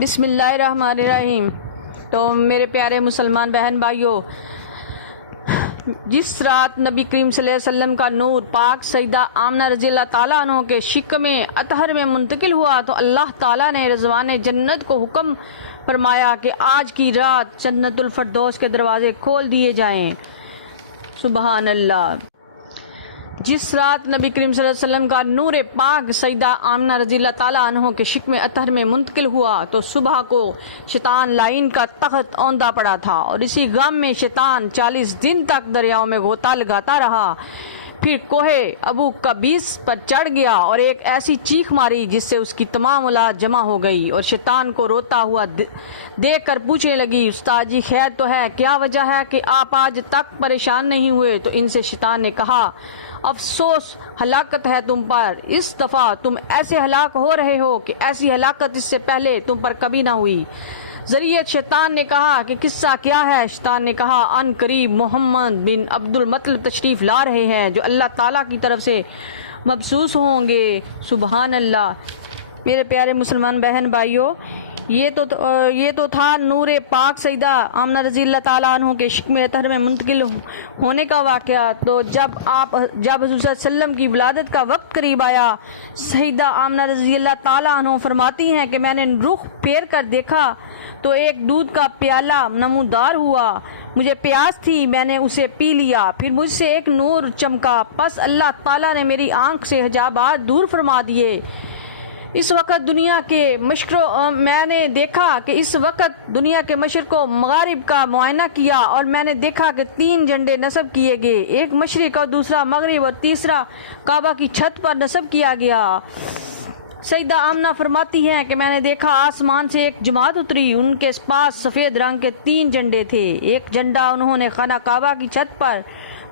بسم اللہ الرحمن الرحیم۔ تو میرے پیارے مسلمان بہن بھائیوں، جس رات نبی کریم صلی اللہ علیہ وسلم کا نور پاک سیدہ آمنہ رضی اللہ تعالیٰ عنہ کے شکم اطہر میں منتقل ہوا تو اللہ تعالیٰ نے رضوان جنت کو حکم فرمایا کہ آج کی رات جنت الفردوس کے دروازے کھول دیے جائیں۔ سبحان اللہ۔ جس رات نبی کریم صلی اللہ علیہ وسلم کا نور پاک سیدہ آمنہ رضی اللہ تعالیٰ عنہ کے شکم اطہر میں منتقل ہوا تو صبح کو شیطان لعین کا تخت اوندھا پڑا تھا، اور اسی غم میں شیطان 40 دن تک دریاؤں میں غوطہ لگاتا رہا۔ پھر کوہ ابو قبیس پر چڑھ گیا اور ایک ایسی چیخ ماری جس سے اس کی تمام اولاد جمع ہو گئی، اور شیطان کو روتا ہوا دیکھ کر پوچھنے لگی، استاد جی خیر تو ہے، کیا وجہ ہے کہ آپ آج تک پریشان نہیں ہوئے؟ تو ان سے شیطان نے کہا، افسوس ہلاکت ہے تم پر، اس دفعہ تم ایسے ہلاک ہو رہے ہو کہ ایسی ہلاکت اس سے پہلے تم پر کبھی نہ ہوئی۔ ذریعہ شیطان نے کہا کہ قصہ کیا ہے؟ شیطان نے کہا، ان قریب محمد بن عبد المطلب تشریف لا رہے ہیں جو اللہ تعالیٰ کی طرف سے مبعوث ہوں گے۔ سبحان اللہ۔ میرے پیارے مسلمان بہن بھائیوں، یہ تو تھا نور پاک سیدہ آمنہ رضی اللہ تعالیٰ عنہ کے شکم اطہر میں منتقل ہونے کا واقعہ۔ تو جب حضور صلی اللہ علیہ وسلم کی ولادت کا وقت قریب آیا، سیدہ آمنہ رضی اللہ تعالیٰ عنہ فرماتی ہیں کہ میں نے رخ پھیر کر دیکھا تو ایک دودھ کا پیالہ نمودار ہوا، مجھے پیاس تھی، میں نے اسے پی لیا، پھر مجھ سے ایک نور چمکا، پس اللہ تعالیٰ نے میری آنکھ سے حجابات دور فرما دیے۔ اس وقت میں نے دیکھا کہ اس وقت دنیا کے مشرق و مغرب کا معائنہ کیا، اور میں نے دیکھا کہ 3 جھنڈے نصب کیے گئے، ایک مشرق اور دوسرا مغرب اور تیسرا کعبہ کی چھت پر نصب کیا گیا۔ سیدہ آمنہ فرماتی ہیں کہ میں نے دیکھا آسمان سے ایک جماعت اتری، ان کے پاس سفید رنگ کے 3 جھنڈے تھے، ایک جھنڈا انہوں نے خانہ کعبہ کی چھت پر،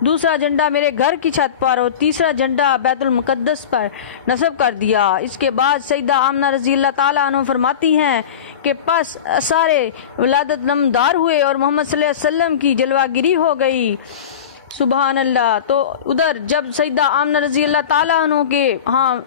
دوسرا جھنڈا میرے گھر کی چھت پر، اور تیسرا جھنڈا بیت المقدس پر نصب کر دیا۔ اس کے بعد سیدہ آمنہ رضی اللہ تعالیٰ عنہ فرماتی ہیں کہ پس سارے ولادت نمودار ہوئے اور محمد صلی اللہ علیہ وسلم کی جلوہ گری ہو گئی۔ سبحان اللہ۔ تو ادھر جب سیدہ آمنہ رضی اللہ تعالیٰ عنہ کے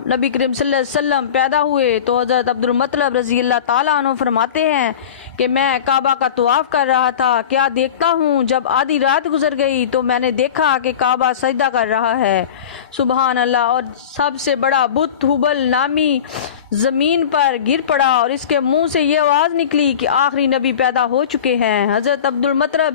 نبی کریم صلی اللہ علیہ وسلم پیدا ہوئے تو حضرت عبد المطلب رضی اللہ تعالیٰ عنہ فرماتے ہیں کہ میں کعبہ کا طواف کر رہا تھا، کیا دیکھتا ہوں، جب آدھی رات گزر گئی تو میں نے دیکھا کہ کعبہ سجدہ کر رہا ہے۔ سبحان اللہ۔ اور سب سے بڑا بت ہبل نامی زمین پر گر پڑا، اور اس کے منہ سے یہ آواز نکلی کہ آخری نبی پیدا ہو چکے ہیں۔ حضرت عبد المطلب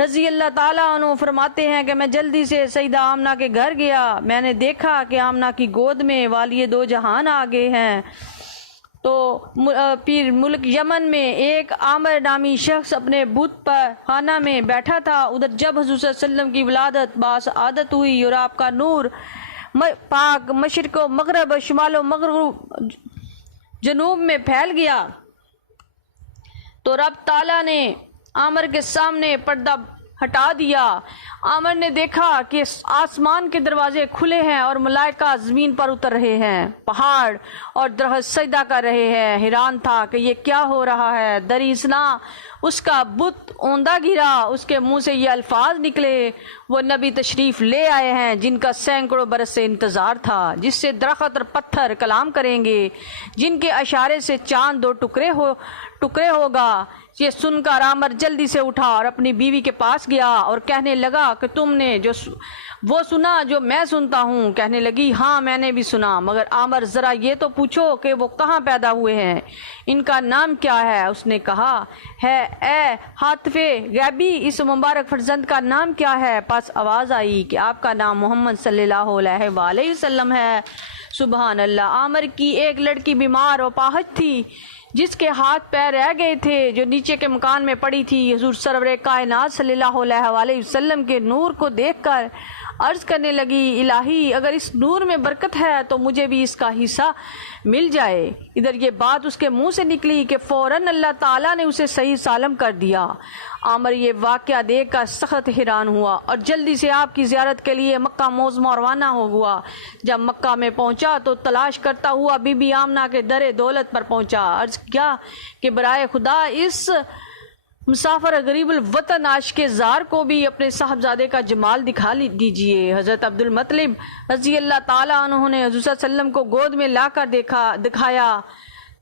رضی اللہ تعالیٰ عنہ فرماتے ہیں کہ میں جلدی سے سیدہ آمنہ کے گھر گیا، میں نے دیکھا کہ آمنہ کی گود میں والی 2 جہان آ گئے ہیں۔ تو پھر ملک یمن میں ایک عامر نامی شخص اپنے بت پر خانہ میں بیٹھا تھا، ادھر جب حضور صلی اللہ علیہ وسلم کی ولادت باسعادت ہوئی اور آپ کا نور پاک مشرق و مغرب اور شمال و مغرب جنوب میں پھیل گیا تو رب تعالیٰ نے عامر کے سامنے پردہ ہٹا دیا۔ عامر نے دیکھا کہ آسمان کے دروازے کھلے ہیں اور ملائکہ زمین پر اتر رہے ہیں، پہاڑ اور درخت سجدہ کر رہے ہیں۔ حیران تھا کہ یہ کیا ہو رہا ہے۔ دریسنا اس کا بت اوندھا گرا، اس کے منہ سے یہ الفاظ نکلے، وہ نبی تشریف لے آئے ہیں جن کا سینکڑوں برس سے انتظار تھا، جس سے درخت اور پتھر کلام کریں گے، جن کے اشارے سے چاند 2 ٹکڑے ہوگا۔ یہ سن کر عامر جلدی سے اٹھا اور اپنی بیوی کے پاس گیا اور کہنے لگا کہ تم نے وہ سنا جو میں سنتا ہوں؟ کہنے لگی، ہاں میں نے بھی سنا، مگر عامر ذرا یہ تو پوچھو کہ وہ کہاں پیدا ہوئے ہیں، ان کا نام کیا ہے؟ اس نے کہا ہے، اے حاطف غیبی، اس مبارک فرزند کا نام کیا ہے؟ پس آواز آئی کہ آپ کا نام محمد صلی اللہ علیہ وآلہ وسلم ہے۔ سبحان اللہ۔ عامر کی ایک لڑکی بیمار و پاہج تھی جس کے ہاتھ پیر رہ گئے تھے، جو نیچے کے مکان میں پڑی تھی۔ حضور سرور کائنات صلی اللہ علیہ وآلہ وسلم کے نور کو دیکھ کر عرض کرنے لگی، الہی اگر اس نور میں برکت ہے تو مجھے بھی اس کا حصہ مل جائے۔ ادھر یہ بات اس کے منہ سے نکلی کہ فوراً اللہ تعالیٰ نے اسے صحیح سالم کر دیا۔ عامر یہ واقعہ دیکھ کر سخت حیران ہوا اور جلدی سے آپ کی زیارت کے لیے مکہ معظمہ روانہ ہو ہوا۔ جب مکہ میں پہنچا تو تلاش کرتا ہوا بی بی آمنہ کے در دولت پر پہنچا، عرض کیا کہ برائے خدا اس مسافر غریب الوطن عاشق زار کو بھی اپنے صاحبزادے کا جمال دکھا دیجئے۔ حضرت عبد المطلب رضی اللہ تعالیٰ عنہ نے حضور صلی اللہ علیہ وسلم کو گود میں لا کر دکھایا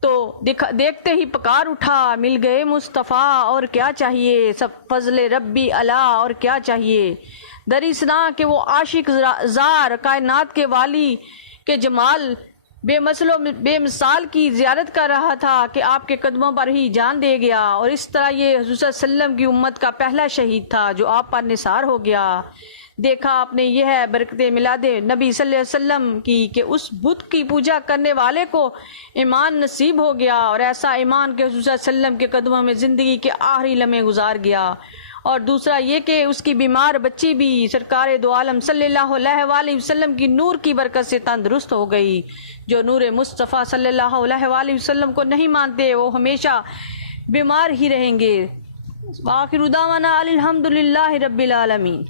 تو دیکھتے ہی پکار اٹھا، مل گئے مصطفیٰ اور کیا چاہیے، سب فضل ربی علا اور کیا چاہیے۔ دریسنا کہ وہ عاشق زار کائنات کے والی کے جمال بے مثال کی زیارت کر رہا تھا کہ آپ کے قدموں پر ہی جان دے گیا، اور اس طرح یہ حضور صلی اللہ علیہ وسلم کی امت کا پہلا شہید تھا جو آپ پر نثار ہو گیا۔ دیکھا آپ نے، یہ ہے برکت میلاد نبی صلی اللہ علیہ وسلم کی کہ اس بت کی پوجا کرنے والے کو ایمان نصیب ہو گیا، اور ایسا ایمان کہ حضور صلی اللہ علیہ وسلم کے قدموں میں زندگی کے آخری لمحے گزار گیا۔ اور دوسرا یہ کہ اس کی بیمار بچی بھی سرکار دو عالم صلی اللہ علیہ وآلہ وسلم کی نور کی برکت سے تندرست ہو گئی۔ جو نور مصطفیٰ صلی اللہ علیہ وآلہ وسلم کو نہیں مانتے وہ ہمیشہ بیمار ہی رہیں گے۔ وآخر دعوانا الحمدللہ رب العالمین۔